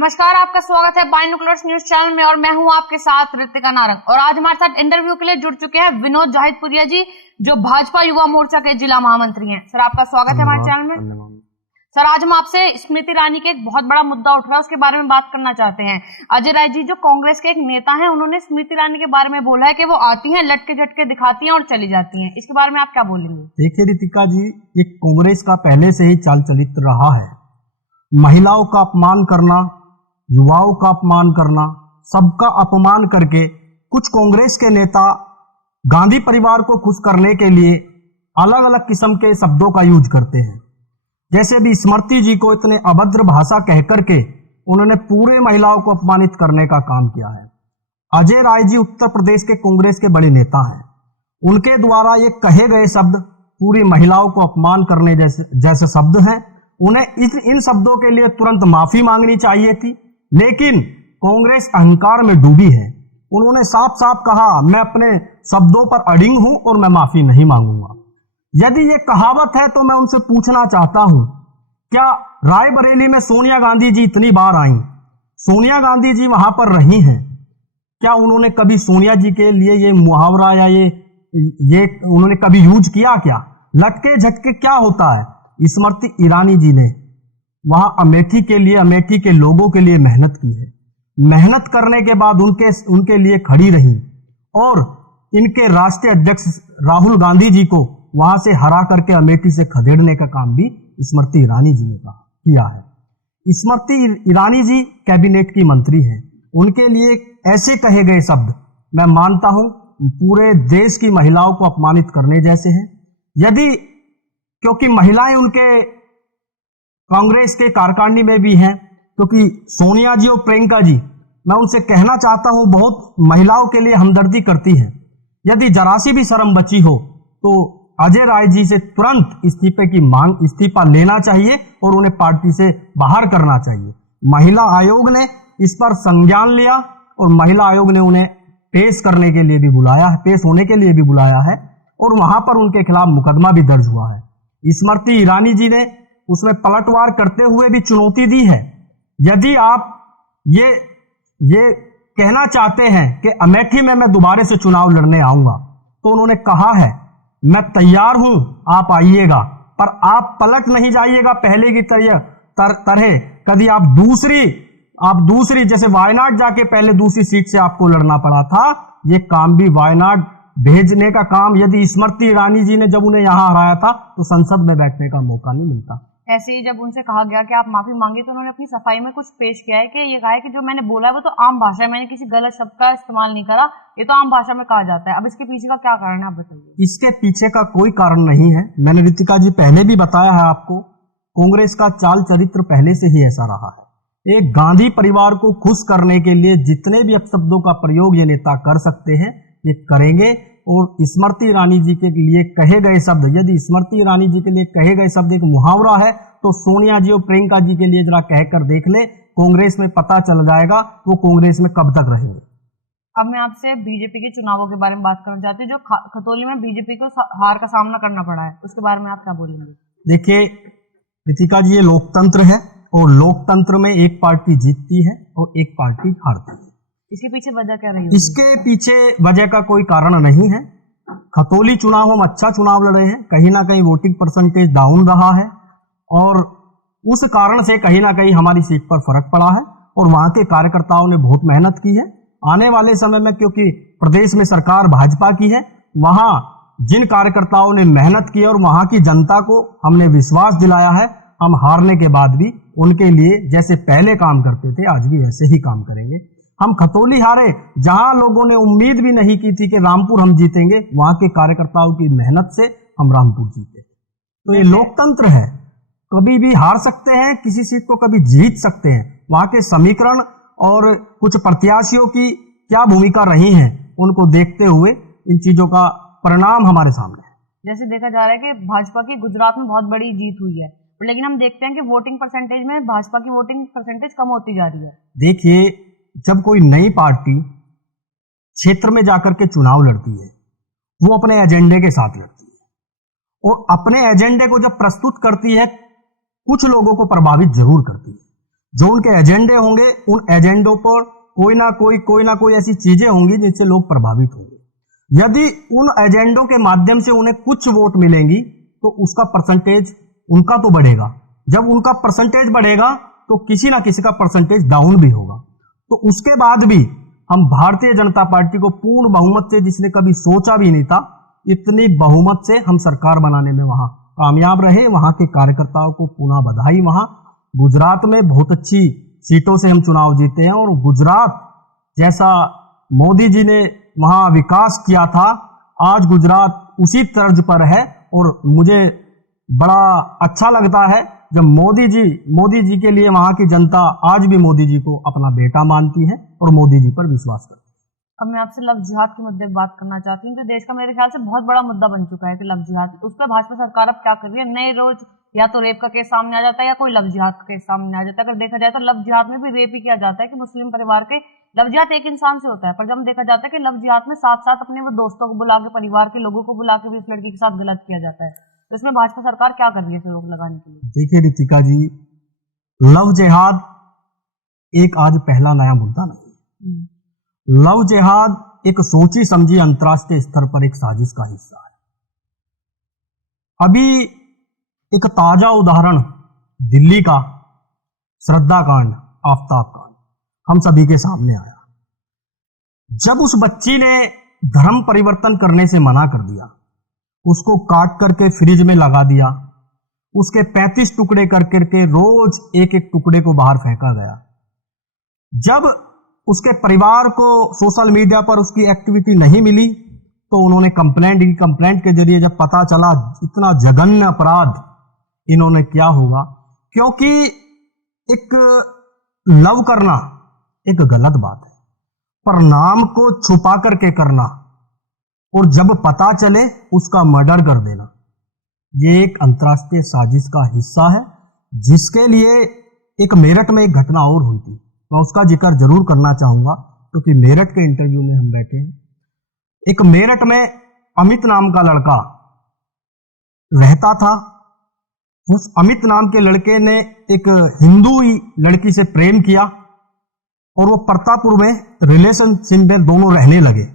नमस्कार, आपका स्वागत है बायनोकुलर्स न्यूज चैनल में और मैं हूं आपके साथ ऋतिका नारंग। और आज हमारे साथ इंटरव्यू के लिए जुड़ चुके हैं विनोद जाहिदपुरिया जी, जो भाजपा युवा मोर्चा के जिला महामंत्री हैं। सर, आपका स्वागत है हमारे चैनल में। सर, आज हम आपसे स्मृति ईरानी के एक बहुत बड़ा मुद्दा उठ रहा है, उसके बारे में बात करना चाहते हैं। अजय राय जी जो कांग्रेस के एक नेता हैं, उन्होंने स्मृति ईरानी के बारे में बोला है कि वो आती हैं, लटके झटके दिखाती हैं और चली जाती हैं। इसके बारे में आप क्या बोलेंगे? देखिए रितिका जी, ये कांग्रेस का पहले से ही चाल चलित रहा है। महिलाओं का अपमान करना, युवाओं का अपमान करना, सबका अपमान करके कुछ कांग्रेस के नेता गांधी परिवार को खुश करने के लिए अलग अलग किस्म के शब्दों का यूज करते हैं। जैसे भी स्मृति जी को इतने अभद्र भाषा कह करके उन्होंने पूरे महिलाओं को अपमानित करने का काम किया है। अजय राय जी उत्तर प्रदेश के कांग्रेस के बड़े नेता हैं। उनके द्वारा ये कहे गए शब्द पूरी महिलाओं को अपमान करने जैसे शब्द हैं। उन्हें इन शब्दों के लिए तुरंत माफी मांगनी चाहिए थी, लेकिन कांग्रेस अहंकार में डूबी है। उन्होंने साफ साफ कहा, मैं अपने शब्दों पर अडिग हूं और मैं माफी नहीं मांगूंगा। यदि ये कहावत है तो मैं उनसे पूछना चाहता हूं, क्या रायबरेली में सोनिया गांधी जी इतनी बार आई, सोनिया गांधी जी वहां पर रही हैं, क्या उन्होंने कभी सोनिया जी के लिए ये मुहावरा या ये उन्होंने कभी यूज किया? क्या लटके झटके क्या होता है? स्मृति ईरानी जी ने वहां अमेठी के लिए, अमेठी के लोगों के लिए मेहनत की है। मेहनत करने के बाद उनके लिए खड़ी रही और इनके राष्ट्रीय अध्यक्ष राहुल गांधी जी को वहां से हरा करके अमेठी से खदेड़ने का काम भी स्मृति ईरानी जी ने किया है। स्मृति ईरानी जी कैबिनेट की मंत्री हैं। उनके लिए ऐसे कहे गए शब्द मैं मानता हूं पूरे देश की महिलाओं को अपमानित करने जैसे हैं। यदि क्योंकि महिलाएं उनके कांग्रेस के कार्यकारिणी में भी हैं, क्योंकि सोनिया जी और प्रियंका जी, मैं उनसे कहना चाहता हूं, बहुत महिलाओं के लिए हमदर्दी करती हैं। यदि जरा सी भी शर्म बची हो तो अजय राय जी से तुरंत इस्तीफा लेना चाहिए और उन्हें पार्टी से बाहर करना चाहिए। महिला आयोग ने इस पर संज्ञान लिया और महिला आयोग ने उन्हें पेश करने के लिए भी बुलाया है, पेश होने के लिए भी बुलाया है और वहां पर उनके खिलाफ मुकदमा भी दर्ज हुआ है। स्मृति ईरानी जी ने उसमें पलटवार करते हुए भी चुनौती दी है। यदि आप ये कहना चाहते हैं कि अमेठी में मैं दोबारा से चुनाव लड़ने आऊंगा, तो उन्होंने कहा है मैं तैयार हूं, आप आइएगा, पर आप पलट नहीं जाइएगा पहले की तरह। कभी आप दूसरी जैसे वायनाड जाके पहले दूसरी सीट से आपको लड़ना पड़ा था, ये काम भी वायनाड भेजने का काम यदि स्मृति ईरानी जी ने जब उन्हें यहां हराया था तो संसद में बैठने का मौका नहीं मिलता। ऐसे ही जब उनसे कहा गया कि आप माफी मांगिए, तो उन्होंने अपनी सफाई में कुछ पेश किया है कि ये कहा है कि जो मैंने बोला है वो तो आम भाषा है, मैंने किसी गलत शब्द का इस्तेमाल नहीं करा, ये तो आम भाषा में कहा जाता है। अब इसके पीछे का क्या कारण है, आप बताइए। इसके पीछे का कोई कारण नहीं है। मैंने ऋतिका जी पहले भी बताया है आपको, कांग्रेस का चाल चरित्र पहले से ही ऐसा रहा है। एक गांधी परिवार को खुश करने के लिए जितने भी अपशब्दों का प्रयोग ये नेता कर सकते हैं ये करेंगे। और स्मृति ईरानी जी के लिए कहे गए शब्द, यदि स्मृति ईरानी जी के लिए कहे गए शब्द एक मुहावरा है, तो सोनिया जी और प्रियंका जी के लिए जरा कहकर देख ले, कांग्रेस में पता चल जाएगा वो कांग्रेस में कब तक रहेंगे। अब मैं आपसे बीजेपी के चुनावों के बारे में बात करना चाहती हूँ, जो खतौली में बीजेपी को हार का सामना करना पड़ा है, उसके बारे में आप क्या बोलेंगे? देखिए ऋतिका जी, ये लोकतंत्र है और लोकतंत्र में एक पार्टी जीतती है और एक पार्टी हारती है। इसके पीछे वजह क्या रही? इसके पीछे वजह का कोई कारण नहीं है। खतौली चुनाव हम अच्छा चुनाव लड़े हैं, कहीं ना कहीं वोटिंग परसेंटेज डाउन रहा है और उस कारण से कहीं ना कहीं हमारी सीट पर फर्क पड़ा है और वहां के कार्यकर्ताओं ने बहुत मेहनत की है। आने वाले समय में क्योंकि प्रदेश में सरकार भाजपा की है, वहां जिन कार्यकर्ताओं ने मेहनत की और वहां की जनता को हमने विश्वास दिलाया है, हम हारने के बाद भी उनके लिए जैसे पहले काम करते थे आज भी वैसे ही काम करेंगे। हम खतौली हारे जहां लोगों ने उम्मीद भी नहीं की थी कि रामपुर हम जीतेंगे, वहां के कार्यकर्ताओं की मेहनत से हम रामपुर जीते। तो ये लोकतंत्र है, कभी भी हार सकते हैं किसी सीट को, कभी जीत सकते हैं। वहां के समीकरण और कुछ प्रत्याशियों की क्या भूमिका रही है उनको देखते हुए इन चीजों का परिणाम हमारे सामने है। जैसे देखा जा रहा है कि भाजपा की गुजरात में बहुत बड़ी जीत हुई है, लेकिन हम देखते हैं कि वोटिंग परसेंटेज में भाजपा की वोटिंग परसेंटेज कम होती जा रही है। देखिए, जब कोई नई पार्टी क्षेत्र में जाकर के चुनाव लड़ती है, वो अपने एजेंडे के साथ लड़ती है और अपने एजेंडे को जब प्रस्तुत करती है कुछ लोगों को प्रभावित जरूर करती है। जो उनके एजेंडे होंगे, उन एजेंडों पर कोई ना कोई ऐसी चीजें होंगी जिनसे लोग प्रभावित होंगे। यदि उन एजेंडों के माध्यम से उन्हें कुछ वोट मिलेंगी तो उसका परसेंटेज उनका तो बढ़ेगा। जब उनका परसेंटेज बढ़ेगा तो किसी ना किसी का परसेंटेज डाउन भी होगा। तो उसके बाद भी हम भारतीय जनता पार्टी को पूर्ण बहुमत से, जिसने कभी सोचा भी नहीं था, इतनी बहुमत से हम सरकार बनाने में वहां कामयाब रहे। वहां के कार्यकर्ताओं को पुनः बधाई। वहां गुजरात में बहुत अच्छी सीटों से हम चुनाव जीते हैं और गुजरात जैसा मोदी जी ने वहां विकास किया था, आज गुजरात उसी तर्ज पर है। और मुझे बड़ा अच्छा लगता है जब मोदी जी के लिए वहां की जनता आज भी मोदी जी को अपना बेटा मानती है और मोदी जी पर विश्वास करती है। अब मैं आपसे लव जिहाद के मुद्दे पर बात करना चाहती हूँ। तो देश का मेरे ख्याल से बहुत बड़ा मुद्दा बन चुका है कि लव जिहाद, उस पर भाजपा सरकार अब क्या कर रही है? नए रोज या तो रेप का केस सामने आ जाता है या कोई लव जिहाद का केस सामने आ जाता है। अगर देखा जाए तो लव जिहाद में भी रेप ही किया जाता है कि मुस्लिम परिवार के। लव जिहाद एक इंसान से होता है, पर जब देखा जाता है कि लव जिहाद में साथ साथ अपने वो दोस्तों को बुला के, परिवार के लोगों को बुला के भी इस लड़की के साथ गलत किया जाता है। तो इसमें भाजपा सरकार क्या कर रही है इसे रोक लगाने के लिए? देखिए रितिका जी, लव जिहाद एक आज पहला नया मुद्दा नहीं है। लव जिहाद एक सोची समझी अंतर्राष्ट्रीय स्तर पर एक साजिश का हिस्सा है। अभी एक ताजा उदाहरण दिल्ली का श्रद्धा कांड, आफ्ताब कांड हम सभी के सामने आया। जब उस बच्ची ने धर्म परिवर्तन करने से मना कर दिया, उसको काट करके फ्रिज में लगा दिया, उसके 35 टुकड़े करके रोज एक एक टुकड़े को बाहर फेंका गया। जब उसके परिवार को सोशल मीडिया पर उसकी एक्टिविटी नहीं मिली तो उन्होंने कंप्लेंट की। कंप्लेंट के जरिए जब पता चला इतना जघन्य अपराध इन्होंने किया होगा, क्योंकि एक लव करना एक गलत बात है, पर नाम को छुपा करके करना और जब पता चले उसका मर्डर कर देना, ये एक अंतर्राष्ट्रीय साजिश का हिस्सा है, जिसके लिए एक मेरठ में एक घटना और हुई थी। मैं उसका जिक्र जरूर करना चाहूंगा क्योंकि मेरठ के इंटरव्यू में हम बैठे हैं। एक मेरठ में अमित नाम का लड़का रहता था। उस अमित नाम के लड़के ने एक हिंदू लड़की से प्रेम किया और वो प्रतापपुर में रिलेशनशिप में दोनों रहने लगे।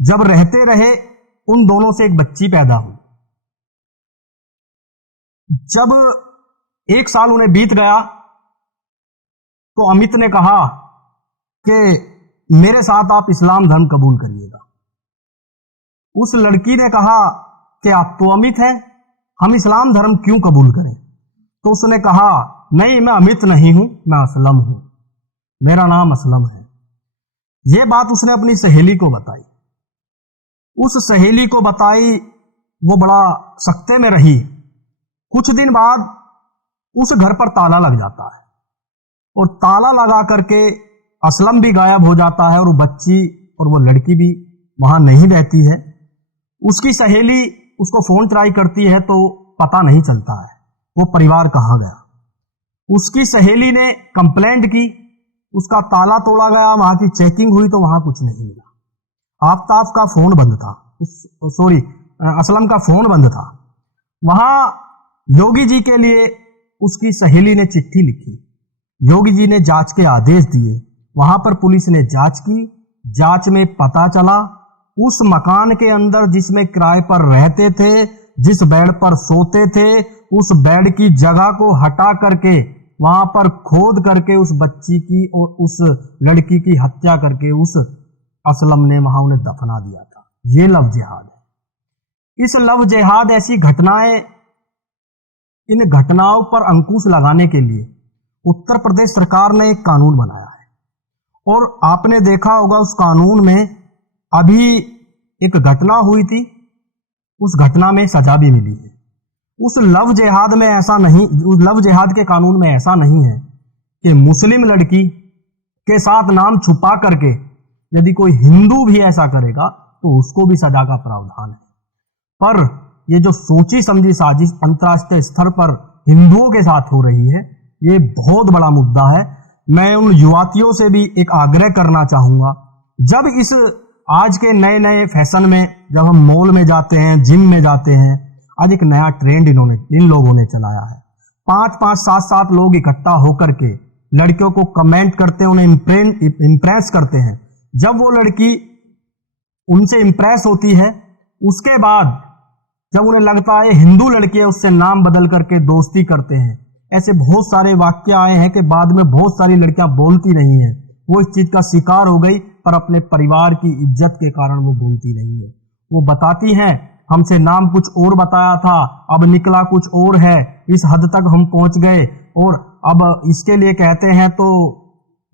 जब रहते रहे उन दोनों से एक बच्ची पैदा हुई। जब 1 साल उन्हें बीत गया तो अमित ने कहा कि मेरे साथ आप इस्लाम धर्म कबूल करिएगा। उस लड़की ने कहा कि आप तो अमित हैं, हम इस्लाम धर्म क्यों कबूल करें? तो उसने कहा नहीं, मैं अमित नहीं हूं, मैं असलम हूं, मेरा नाम असलम है। यह बात उसने अपनी सहेली को बताई। उस सहेली को बताई, वो बड़ा सख्ते में रही। कुछ दिन बाद उस घर पर ताला लग जाता है और ताला लगा करके असलम भी गायब हो जाता है और वो बच्ची और वो लड़की भी वहां नहीं रहती है। उसकी सहेली उसको फोन ट्राई करती है तो पता नहीं चलता है वो परिवार कहां गया। उसकी सहेली ने कंप्लेंट की, उसका ताला तोड़ा गया, वहां की चेकिंग हुई तो वहां कुछ नहीं मिला। आफ्ताब का फोन बंद था, असलम का फोन बंद था। वहां योगी जी के लिए उसकी सहेली ने चिट्ठी लिखी, योगी जी ने जांच के आदेश दिए। वहां पर पुलिस ने जांच की, जांच में पता चला उस मकान के अंदर जिसमें किराए पर रहते थे, जिस बेड पर सोते थे, उस बेड की जगह को हटा करके वहां पर खोद करके उस बच्ची की और उस लड़की की हत्या करके उस असलम ने वहां उन्हें दफना दिया था। ये लव जिहाद है। इस लव जिहाद ऐसी घटनाएं, इन घटनाओं पर अंकुश लगाने के लिए उत्तर प्रदेश सरकार ने एक कानून बनाया है और आपने देखा होगा उस कानून में अभी एक घटना हुई थी, उस घटना में सजा भी मिली है। उस लव जिहाद में ऐसा नहीं, उस लव जिहाद के कानून में ऐसा नहीं है कि मुस्लिम लड़की के साथ नाम छुपा करके यदि कोई हिंदू भी ऐसा करेगा तो उसको भी सजा का प्रावधान है। पर ये जो सोची समझी साजिश अंतर्राष्ट्रीय स्तर पर हिंदुओं के साथ हो रही है, ये बहुत बड़ा मुद्दा है। मैं उन युवतियों से भी एक आग्रह करना चाहूंगा, जब इस आज के नए नए फैशन में जब हम मॉल में जाते हैं, जिम में जाते हैं, आज एक नया ट्रेंड इन लोगों ने चलाया है। 5-5, 7-7 लोग इकट्ठा होकर के लड़कियों को कमेंट करते हैं, उन्हें इम्प्रेस करते हैं। जब वो लड़की उनसे इम्प्रेस होती है, उसके बाद जब उन्हें लगता है हिंदू लड़की है, उससे नाम बदल करके दोस्ती करते हैं। ऐसे बहुत सारे वाक्य आए हैं कि बाद में बहुत सारी लड़कियां बोलती नहीं है, वो इस चीज का शिकार हो गई, पर अपने परिवार की इज्जत के कारण वो बोलती नहीं है। वो बताती हैं हमसे नाम कुछ और बताया था, अब निकला कुछ और है, इस हद तक हम पहुंच गए और अब इसके लिए कहते हैं तो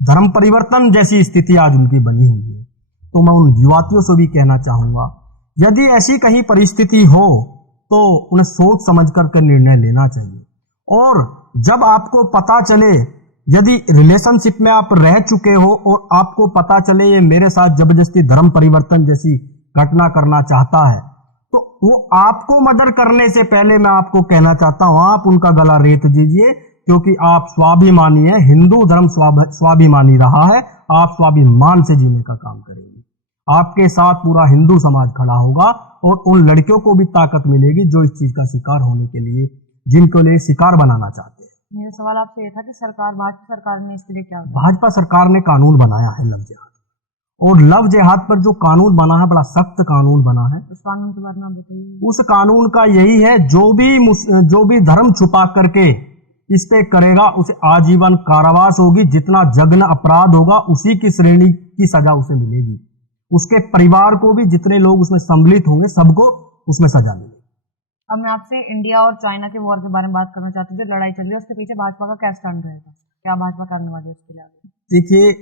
धर्म परिवर्तन जैसी स्थिति आज उनकी बनी हुई है। तो मैं उन युवतियों से भी कहना चाहूंगा, यदि ऐसी कहीं परिस्थिति हो तो उन्हें सोच समझ करके निर्णय लेना चाहिए। और जब आपको पता चले, यदि रिलेशनशिप में आप रह चुके हो और आपको पता चले ये मेरे साथ जबरदस्ती धर्म परिवर्तन जैसी घटना करना चाहता है, तो वो आपको मर्डर करने से पहले मैं आपको कहना चाहता हूं, आप उनका गला रेत दीजिए, क्योंकि आप स्वाभिमानी है, हिंदू धर्म स्वाभिमानी रहा है, आप स्वाभिमान से जीने का काम करेंगे। आपके साथ पूरा हिंदू समाज खड़ा होगा और उन लड़कियों को भी ताकत मिलेगी जो इस चीज का शिकार होने के लिए, जिनको लिए शिकार बनाना चाहते हैं। मेरा सवाल आपसे ये था कि भाजपा सरकार ने इसके लिए क्या किया? भाजपा सरकार ने कानून बनाया है लव जिहाद, और लव जिहाद पर जो कानून बना है, बड़ा सख्त कानून बना है। उस कानून के बारे में आप बताइए। उस कानून का यही है, जो भी धर्म छुपा करके इस पे करेगा उसे आजीवन कारावास होगी, जितना जघन्य अपराध होगा उसी की श्रेणी की सजा उसे मिलेगी। उसके परिवार को भी, जितने लोग उसमें सम्मिलित होंगे सबको उसमें सजा मिलेगी। अब मैं आपसे इंडिया और चाइना के वॉर के बारे में बात करना चाहती हूँ। जो लड़ाई चल रही है उसके पीछे भाजपा का क्या स्टैंड रहेगा, क्या भाजपा करने वाली है उसके लिए आगे? देखिए,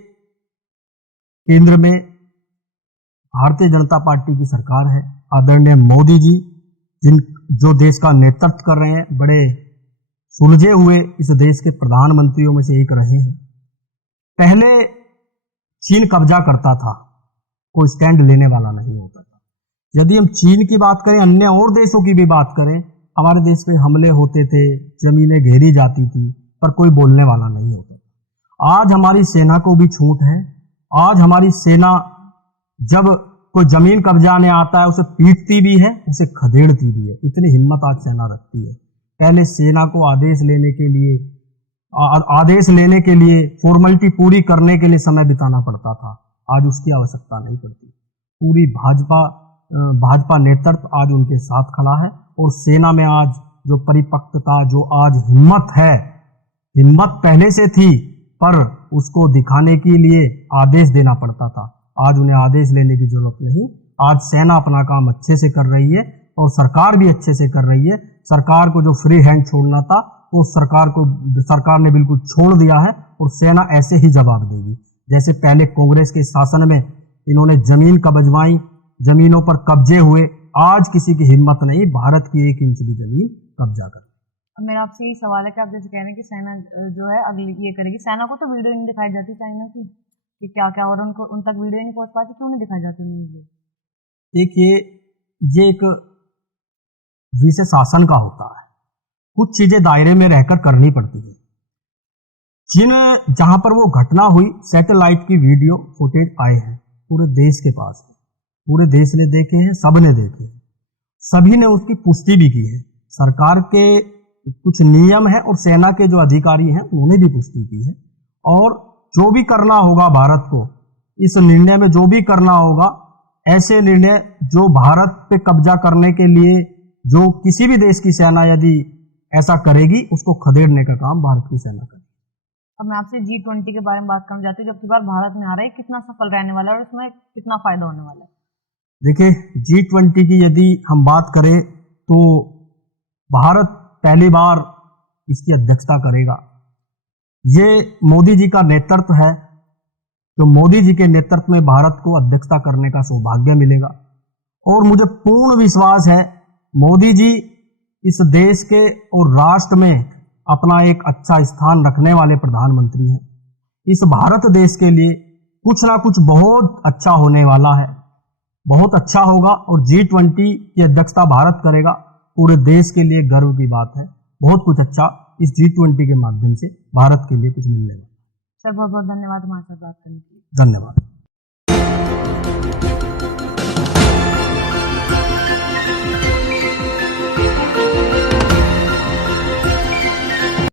केंद्र में भारतीय जनता पार्टी की सरकार है, आदरणीय मोदी जी जो देश का नेतृत्व कर रहे हैं, बड़े सुलझे हुए इस देश के प्रधानमंत्रियों में से एक रहे हैं। पहले चीन कब्जा करता था, कोई स्टैंड लेने वाला नहीं होता था। यदि हम चीन की बात करें, अन्य और देशों की भी बात करें, हमारे देश पे हमले होते थे, जमीनें घेरी जाती थी, पर कोई बोलने वाला नहीं होता था। आज हमारी सेना को भी छूट है। आज हमारी सेना जब कोई जमीन कब्जाने आता है उसे पीटती भी है, उसे खदेड़ती भी है। इतनी हिम्मत आज सेना रखती है। पहले सेना को आदेश लेने के लिए फॉर्मेलिटी पूरी करने के लिए समय बिताना पड़ता था, आज उसकी आवश्यकता नहीं पड़ती। पूरी भाजपा नेतृत्व आज उनके साथ खड़ा है और सेना में आज जो परिपक्वता, जो आज हिम्मत पहले से थी, पर उसको दिखाने के लिए आदेश देना पड़ता था। आज उन्हें आदेश लेने की जरूरत नहीं। आज सेना अपना काम अच्छे से कर रही है और सरकार भी अच्छे से कर रही है। सरकार को जो फ्री हैंड छोड़ना था वो सरकार ने बिल्कुल छोड़ दिया है और सेना ऐसे ही जवाब देगी। जैसे पहले कांग्रेस के शासन में इन्होंने जमीन कब्जवाई, जमीनों पर कब्जे हुए, आज किसी की हिम्मत नहीं भारत की 1 इंच भी जमीन कब्जा कर। अब मेरा आपसे यही सवाल है कि आप जैसे कह रहे हैं कि सेना जो है अगली ये करेगी, सेना को तो वीडियो नहीं दिखाई जाती चाइना की कि क्या क्या, और उन तक वीडियो नहीं पहुंच पाती, क्यों नहीं दिखाई जाती न्यूज़? देखिए, ये एक विषय शासन का होता है, कुछ चीजें दायरे में रहकर करनी पड़ती है। जहां पर वो घटना हुई, सैटेलाइट की वीडियो फुटेज आए हैं, पूरे देश के पास है, पूरे देश ने देखे हैं, सब ने देखे हैं, सभी ने उसकी पुष्टि भी की है। सरकार के कुछ नियम है और सेना के जो अधिकारी हैं उन्होंने भी पुष्टि की है। और जो भी करना होगा भारत को, इस निर्णय में जो भी करना होगा, ऐसे निर्णय जो भारत पे कब्जा करने के लिए जो किसी भी देश की सेना यदि ऐसा करेगी, उसको खदेड़ने का काम भारत की सेना करेगी। अब मैं आपसे G20 के बारे में बात करना चाहती हूँ। जब की बार भारत में आ रहा है, कितना सफल रहने वाला है और उसमें कितना फायदा होने वाला है? देखिए, G20 की यदि हम बात करें तो भारत पहली बार इसकी अध्यक्षता करेगा। ये मोदी जी का नेतृत्व है, तो मोदी जी के नेतृत्व में भारत को अध्यक्षता करने का सौभाग्य मिलेगा। और मुझे पूर्ण विश्वास है मोदी जी इस देश के और राष्ट्र में अपना एक अच्छा स्थान रखने वाले प्रधानमंत्री हैं। इस भारत देश के लिए कुछ ना कुछ बहुत अच्छा होने वाला है, बहुत अच्छा होगा। और G20 की अध्यक्षता भारत करेगा, पूरे देश के लिए गर्व की बात है। बहुत कुछ अच्छा इस G20 के माध्यम से भारत के लिए कुछ मिलने वाला है। सर, बहुत बहुत धन्यवाद हमारे साथ बात करने के लिए। धन्यवाद।